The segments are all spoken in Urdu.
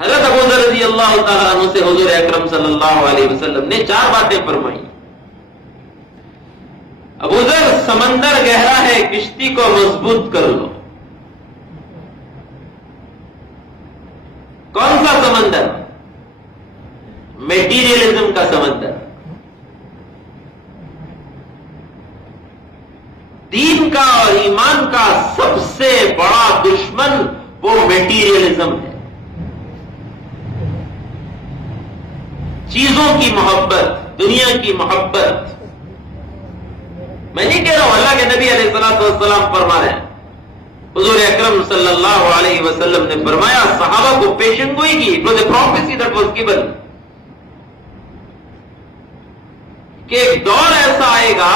حضرت ابو ذر رضی اللہ تعالیٰ عنہ سے حضور اکرم صلی اللہ علیہ وسلم نے 4 باتیں فرمائی. ابو ذر، سمندر گہرا ہے، کشتی کو مضبوط کر لو. کون سا سمندر؟ میٹیریلزم کا سمندر. دین کا اور ایمان کا سب سے بڑا دشمن وہ میٹیریلزم ہے. چیزوں کی محبت، دنیا کی محبت. میں نہیں کہہ رہا ہوں، اللہ کے نبی علیہ الصلوۃ والسلام فرما رہے ہیں. حضور اکرم صلی اللہ علیہ وسلم نے فرمایا، صحابہ کو پیشن گوئی کی، it was a prophecy that was given, کہ ایک دور ایسا آئے گا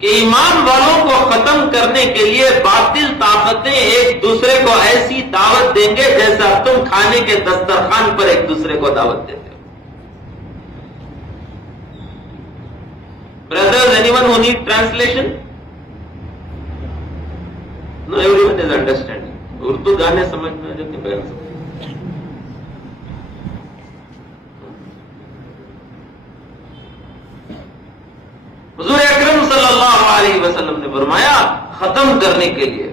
کہ ایمان والوں کو ختم کرنے کے لیے باطل طاقتیں ایک دوسرے کو ایسی دعوت دیں گے جیسا تم کھانے کے دسترخوان پر ایک دوسرے کو دعوت دیتے ہو. Brothers, anyone who need translation? No, everyone is understanding. Urdu گانے سمجھ میں جو کہ بیان سمجھ. حضور اکرم صلی اللہ علیہ وسلم نے فرمایا، ختم کرنے کے لیے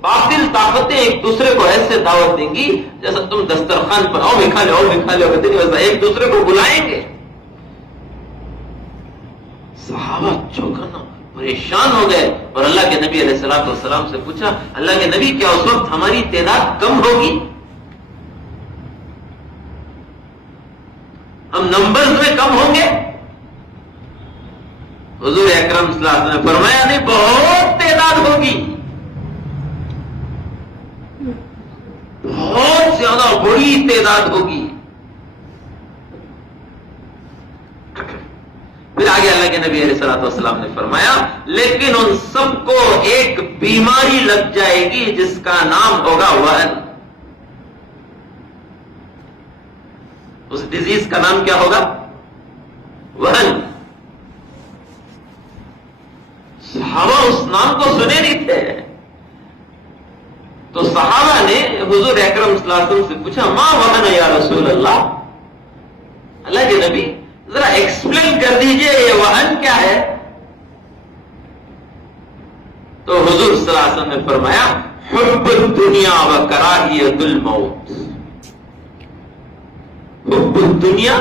باطل طاقتیں ایک دوسرے کو ایسے دعوت دیں گی جیسا تم دسترخوان پر آؤ بھی کھا لو، بھی کھا لو، ویسا ایک دوسرے کو بلائیں گے. صحابہ چوکنا پریشان ہو گئے اور اللہ کے نبی علیہ الصلوۃ والسلام سے پوچھا، اللہ کے نبی کیا اس وقت ہماری تعداد کم ہوگی؟ ہم نمبرز میں کم ہوں گے؟ حضور اکرم صلی اللہ علیہ وسلم نے فرمایا، نہیں، بہت تعداد ہوگی، بہت زیادہ بڑی تعداد ہوگی. پھر آگے اللہ کے نبی علیہ الصلوۃ والسلام نے فرمایا، لیکن ان سب کو ایک بیماری لگ جائے گی جس کا نام ہوگا وہن. اس ڈیزیز کا نام کیا ہوگا؟ وہن. صحابہ اس نام کو سنے نہیں تھے، تو صحابہ نے حضور اکرم صلی اللہ علیہ وسلم سے پوچھا، ما وہن یا رسول اللہ، اللہ کے نبی ذرا ایکسپلین کر دیجئے یہ وہن کیا ہے؟ تو حضور صلی اللہ علیہ وسلم نے فرمایا، حب الدنیا و کراہیت الموت. حب الدنیا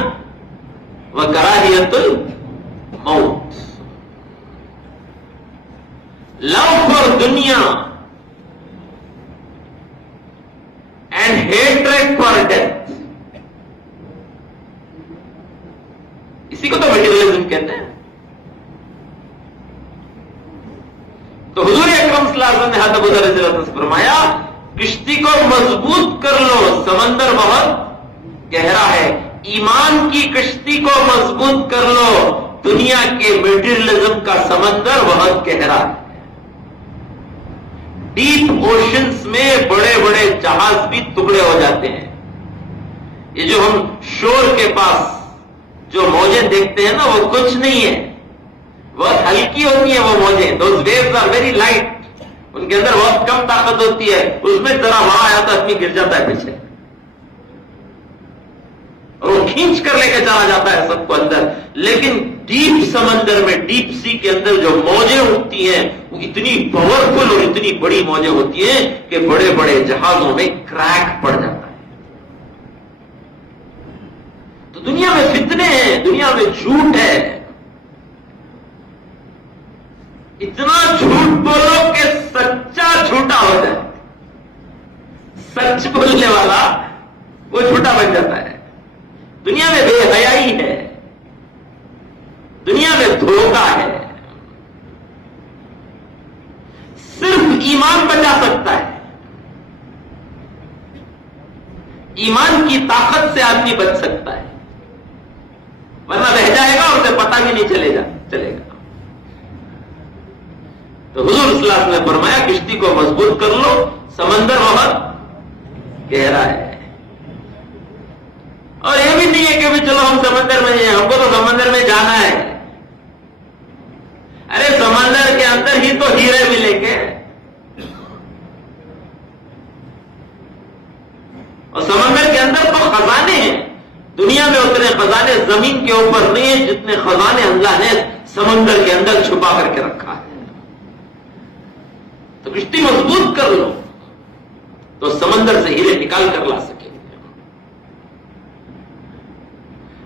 و کراہیت الموت. Love for dunya and hatred for death. اسی کو تو میٹیریلزم کہتے ہیں. تو حضور اکرم صلی اللہ علیہ وسلم نے حضرت ابو ذر رضی اللہ عنہ سے فرمایا، کشتی کو مضبوط کر لو، سمندر بہت گہرا ہے. ایمان کی کشتی کو مضبوط کر لو، دنیا کے میٹیریلزم کا سمندر بہت گہرا ہے. ڈیپ اوشنز میں بڑے بڑے جہاز بھی ٹکڑے ہو جاتے ہیں. یہ جو ہم شور کے پاس جو موجیں دیکھتے ہیں نا، وہ کچھ نہیں ہے، بہت ہلکی ہوتی ہیں وہ موجیں. Those waves are very light. ان کے اندر بہت کم طاقت ہوتی ہے، اس میں ذرا وہاں آیا تو آدمی گر جاتا ہے پیچھے، اور وہ کھینچ کر لے کے چلا جاتا ہے سب کو اندر. لیکن ڈیپ سمندر میں، ڈیپ سی کے اندر جو موجیں اٹھتی ہیں وہ اتنی پاورفل اور اتنی بڑی موجیں ہوتی ہیں کہ بڑے بڑے جہازوں میں کریک پڑ جاتا ہے. تو دنیا میں فتنے ہیں، دنیا میں جھوٹ ہے. اتنا جھوٹ بولو کہ سچا جھوٹا ہو جائے. سچ بولنے والا وہ جھوٹا بن جاتا ہے. دنیا میں بے حیائی ہے، دنیا میں دھوکہ ہے. صرف ایمان بچا سکتا ہے. ایمان کی طاقت سے آدمی بچ سکتا ہے، ورنہ رہ جائے گا، اسے پتہ بھی نہیں چلے گا. تو حضور صلی اللہ علیہ وسلم نے فرمایا، کشتی کو مضبوط کر لو، سمندر بہت گہرا ہے. اور یہ بھی نہیں ہے کہ چلو ہم سمندر میں ہیں، ہم کو تو سمندر میں جانا ہے. ارے سمندر کے اندر ہی تو ہیرے ملیں گے. اتنے خزانے زمین کے اوپر نہیں ہیں جتنے خزانے اللہ نے سمندر کے اندر چھپا کر کے رکھا ہے. تو کشتی مضبوط کر لو تو سمندر سے ہیرے نکال کر لا سکے.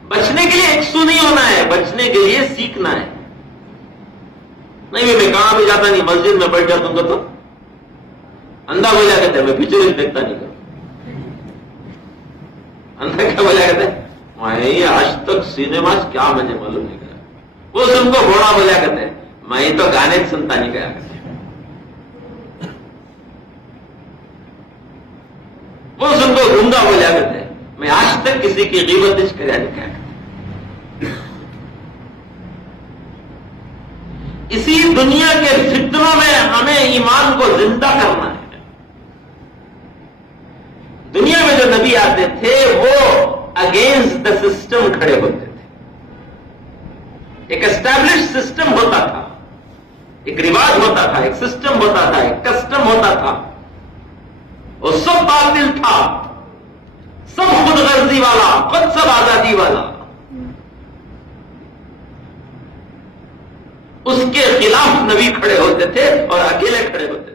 بچنے کے لیے ایک سو نہیں ہونا ہے، بچنے کے لیے سیکھنا ہے. نہیں میں کہاں بھی جاتا نہیں، مسجد میں بیٹھ جاتا ہوں تو اندھا بولا کہتے ہیں میں پکچر دیکھتا نہیں کروں. اندھا کیا بولا کہتے ہیں میں آج تک سینما کیا مجھے معلوم نہیں گیا. وہ سن کو گھوڑا بولا کہتے ہیں میں تو گانے سنتا نہیں گیا کرتے. وہ سن کو گونگا بولا کرتے ہیں میں آج تک کسی کی غیبت نہیں کریا نہیں کیا کرتے. اسی دنیا کے فتنوں میں ہمیں ایمان کو زندہ کرنا ہے. دنیا میں جو نبی آتے تھے وہ اگینسٹ دا سسٹم کھڑے ہوتے تھے. ایک اسٹیبلش سسٹم ہوتا تھا، ایک رواج ہوتا تھا، ایک سسٹم ہوتا تھا، ایک کسٹم ہوتا تھا. وہ سب باطل تھا، سب خود غرضی والا، خود سب آزادی والا. اس کے خلاف نبی کھڑے ہوتے تھے اور اکیلے کھڑے ہوتے تھے.